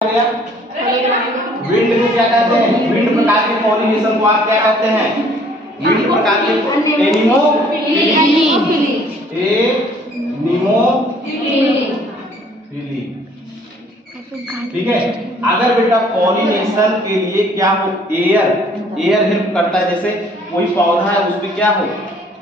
Wind को क्या कहते हैं? विंड प्रकार के पॉलिनेशन को आप क्या कहते हैं? विंड प्रकार के एनिमोफिली। ठीक है। अगर बेटा पॉलिनेशन के लिए क्या हो, एयर हेल्प करता है। जैसे कोई पौधा है उसमें क्या हो,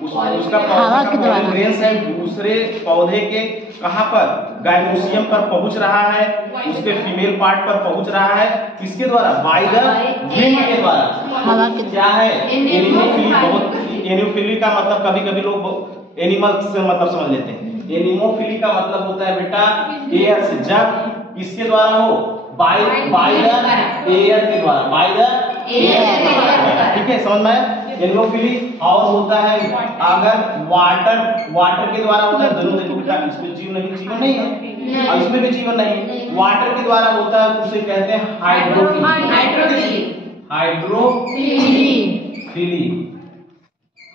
उसका पौधा का पॉलिनेशन है दूसरे पौधे के कहां पर, गाइनोसियम पर पहुंच रहा है, उसके फीमेल पार्ट पर पहुंच रहा है। किसके द्वारा? बाय द विंड के द्वारा। क्या है? एनिमोफिली। बहुत एनिमोफिली का मतलब कभी कभी लोग एनिमल से मतलब समझ लेते हैं। एनिमोफिली का मतलब होता है बेटा एयर से। जब किसके द्वारा हो? बाय द एयर के द्वारा, बाय द एयर। ठीक है, समझ में? एनिमोफिली। और होता है अगर वाटर के द्वारा होता है। दोनों देखो बेटा, इसमें जीवन नहीं है और इसमें भी जीवन नहीं। वाटर के द्वारा होता है तो उसे कहते हैं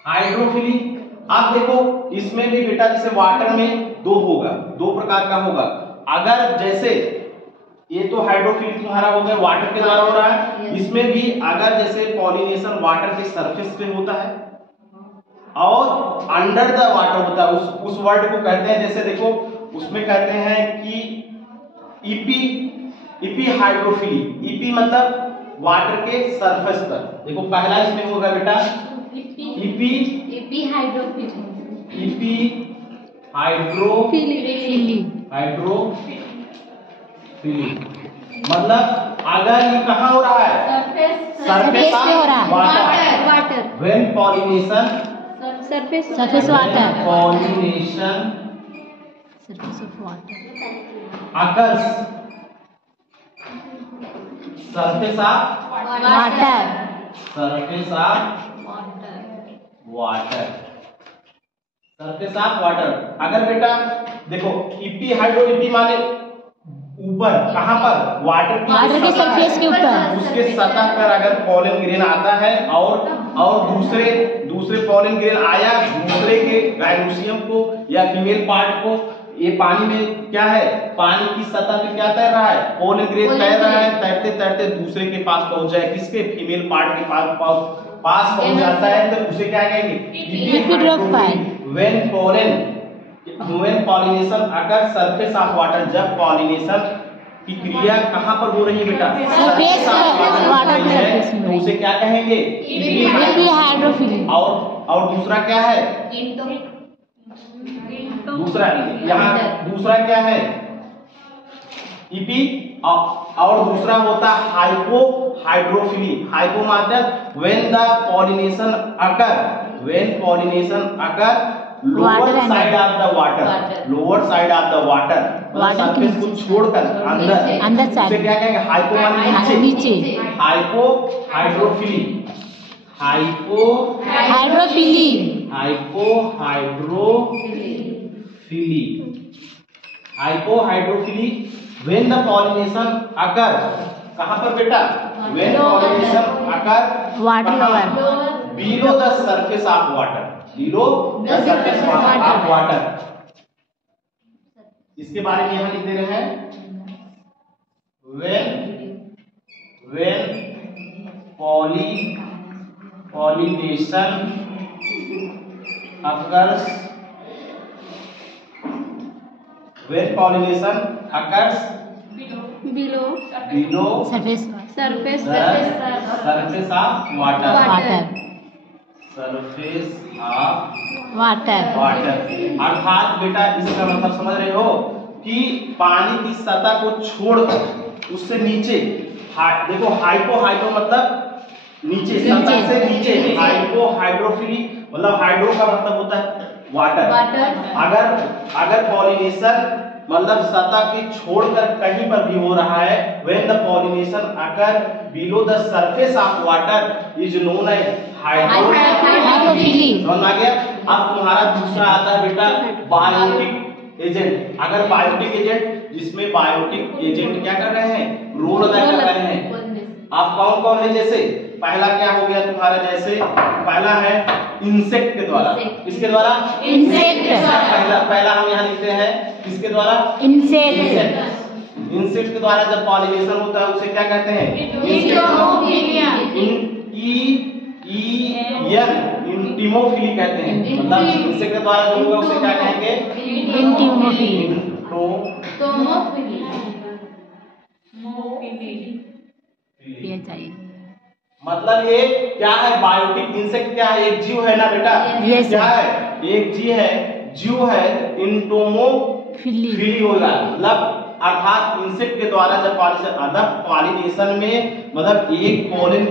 हाइड्रोफिली। आप देखो इसमें भी बेटा, जैसे वाटर में दो प्रकार का होगा। अगर जैसे ये तो हाइड्रोफिली तुम्हारा हो गया, वाटर के द्वारा हो रहा है। इसमें भी अगर जैसे पॉलिनेशन वाटर के सरफेस पे होता है और अंडर द वाटर होता है, उस वर्ड को कहते हैं। जैसे देखो उसमें कहते हैं कि इपी हाइड्रोफिली। इपी मतलब वाटर के सरफेस पर। देखो पहला इसमें होगा बेटा इपी हाइड्रोफिली। मतलब अगर ये कहाँ हो रहा है? सरफेस पे हो रहा है। Water. When pollination surface water surface of water occurs surface of water। अगर बेटा देखो इपी माने ऊपर, कहां पर? वाटर के सरफेस के ऊपर, उसके सतह पर अगर पॉलन ग्रेन आता है और दूसरे पॉलन ग्रेन आया दूसरे के गाइनोसियम को या फीमेल पार्ट को, ये पानी में क्या है? पानी की सतह पे क्या तैर रहा है? पॉलन ग्रेन तैर रहा है। तैरते तैरते दूसरे के पास पहुंच जाए, किसके? फीमेल पार्ट के पास पहुंच जाता है, तो उसे क्या कहेंगे? व्हेन पॉलिनेशन अगर सरफेस ऑफ वाटर। जब पॉलिनेशन की क्रिया कहां पर हो रही है बेटा? सरफेस वाटर है, तो उसे क्या कहेंगे? हाइड्रोफिली। और दूसरा क्या है? दूसरा क्या है? इपी। और दूसरा होता हाइड्रोफिली। हाइपो मतलब when pollination occur lower side of the water surface को छोड़कर अंदर साइड, क्या कहेंगे? हाइपो माने नीचे। हाइड्रोफिली व्हेन द पॉलिनेशन अकर। कहां पर बेटा? When pollination occur water below the surface of water. इसके बारे में यहां लिख दे रहे हैं when pollination occurs below surface of water। अर्थात बेटा इसका मतलब समझ रहे हो कि पानी की सतह को छोड़कर उससे नीचे। देखो हाइपो मतलब नीचे, सतह से नीचे। हाइड्रोफिली मतलब हाइड्रो का मतलब होता है वाटर। अगर पॉलिनेशन मतलब सतह की छोड़कर कहीं पर भी हो रहा है, when the pollination occur below the surface of water is known as hydrophily. समझ आ गया? अब तुम्हारा दूसरा आता है बेटा बायोटिक एजेंट। अगर बायोटिक एजेंट, जिसमें बायोटिक एजेंट क्या कर रहे हैं? रोल अदा कर रहे हैं। आप कौन है? जैसे पहला क्या हो गया तुम्हारा? जैसे पहला है इंसेक्ट के द्वारा। किसके द्वारा? इंसेक्ट। पहला हम यहाँ लिखते हैं किसके द्वारा? इंसेक्ट। इंसेक्ट के द्वारा जब पॉलिनेशन होता है उसे क्या कहते हैं? इंटिमोफिली कहते हैं। मतलब इंसेक्ट के द्वारा जो होगा उसे क्या कहेंगे? मतलब ये क्या है? बायोटिक इंसेक्ट क्या है? एक जीव है ना बेटा? क्या है? एक जीव है इंटोमोफिली होगा। मतलब अर्थात इंसेक्ट के द्वारा जब पॉलिनेशन में मतलब एक पॉलन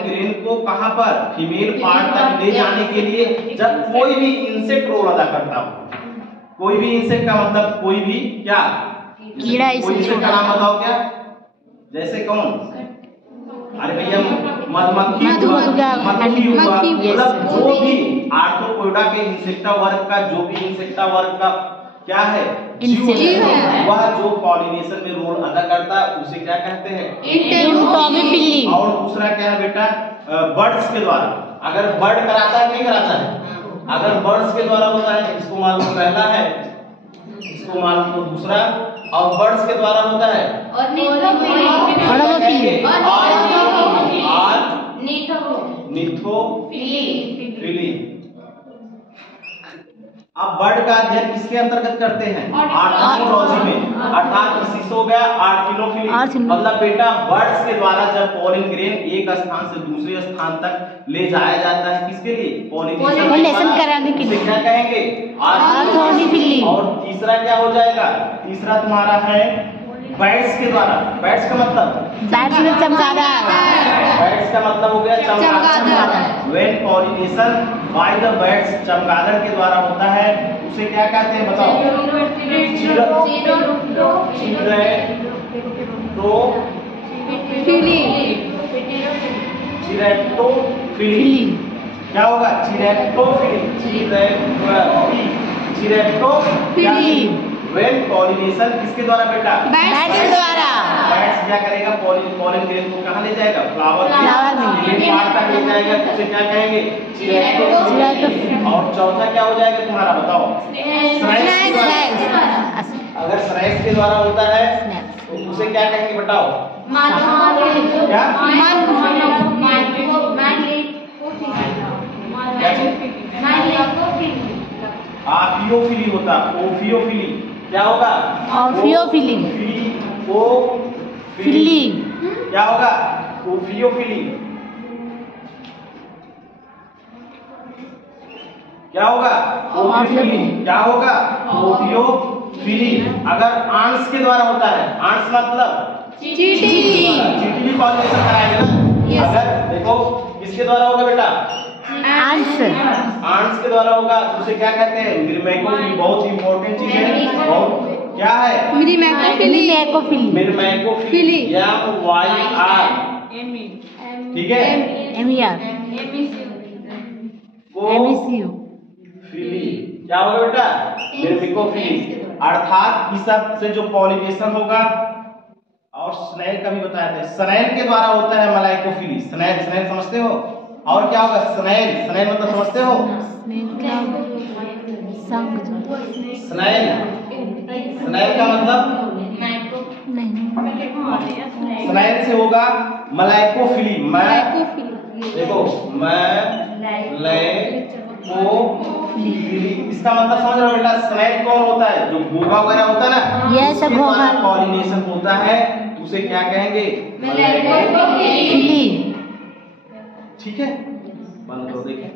ग्रेन को कहां पर? फीमेल पार्ट तक ले जाने के लिए जब कोई भी इंसेक्ट रोल अदा करता हो। कोई भी इंसेक्ट का मतलब कोई भी क्या? कीड़ा। कोई इंसेक्ट का नाम बताओ क्या? जैसे कौन? अरे भैया मधुमक्खी हुआ। मतलब जो भी आर्थ्रोपोडा के इंसेक्टा वर्ग का जो भी इंसेक्टा वर्ग का क्या है? जीव है। वह जो पॉलिनेशन में रोल अदा करता है उसे क्या कहते हैं? इंटिमोफिली। और दूसरा क्या है बेटा? बर्ड्स के द्वारा। अगर बर्ड कराता है नहीं कराता है? अगर बर्ड्स के द्वारा होता है इसको मालूम पहला है, इसको मालूम तो दूसरा, और बर्ड्स के द्वारा होता है निथोफिली। अब बर्ड का अध्ययन किसके अंतर्गत करते हैं? आर्कियोलॉजी में। अर्थात इसी हो गया आर्कियोलॉजी। मतलब बेटा बर्ड्स के द्वारा जब पॉलन ग्रेन एक स्थान से दूसरे स्थान तक ले जाया जाता है किसके लिए? पॉलिनेशन कराने के लिए। क्या कहेंगे? आर्कियोलॉजी। और तीसरा क्या हो जाएगा? तीसरा तुम्हारा है बैट्स के द्वारा। बैट्स का मतलब? बैट्स में चमगादड़। बैट्स का मतलब हो गया चमगादड़। When pollination by the bats चमगादड़ के द्वारा होता है उसे क्या कहते हैं बताओ? चिरैप्टोफिली। क्या होगा? चिरैप्टोफिली। व्हेन पॉलिनेशन किसके द्वारा बेटा? बैट्स के द्वारा। बैट्स क्या करेगा? पॉलन ग्रेन को कहां ले जाएगा? फ्लावर में पार्ट तक ले जाएगा। उसे क्या कहेंगे? चिरैप्टोफिली। और चौथा क्या हो जाएगा तुम्हारा बताओ? अगर स्नैक्स के द्वारा होता है तो उसे क्या कहेंगे बताओ? क्या? आफियोफिली होता। ओफियोफिली क्या होगा? ओफियोफिली। क्या होगा? ओफियोफिली। क्या होगा? ओफियोफिली। क्या होगा? ओफियोफिली। अगर आंस के द्वारा होता है, आंस मतलब चींटी पॉलिनेशन कराएंगे ना। अगर देखो किसके द्वारा होगा बेटा? आंस के द्वारा होगा तो उसे क्या कहते हैं? मिरमैकोफिली। बहुत इंपॉर्टेंट चीज है। बहुत क्या है? मिरमैकोफिली। MYR। ठीक है? फिली क्या होगा बेटा? मिरमैकोफिली। अर्थात इस सब से जो पॉलिनेशन होगा। और स्नेल का भी बताया था। स्नेल के द्वारा होता है मलाइकोफिली। स्नेल समझते हो? और क्या होगा? स्नेल मतलब समझते हो? स्नेल का मतलब स्नेल से होगा मलाइकोफिली। देखो मलाइकोफिली इसका मतलब समझ रहे हो बेटा? स्नेल कौन होता है? जो घोंघा वगैरह होता है ना, उसके द्वारा पॉलिनेशन होता है उसे क्या कहेंगे? मलाइकोफिली। ठीक है, बंद करो। देखिए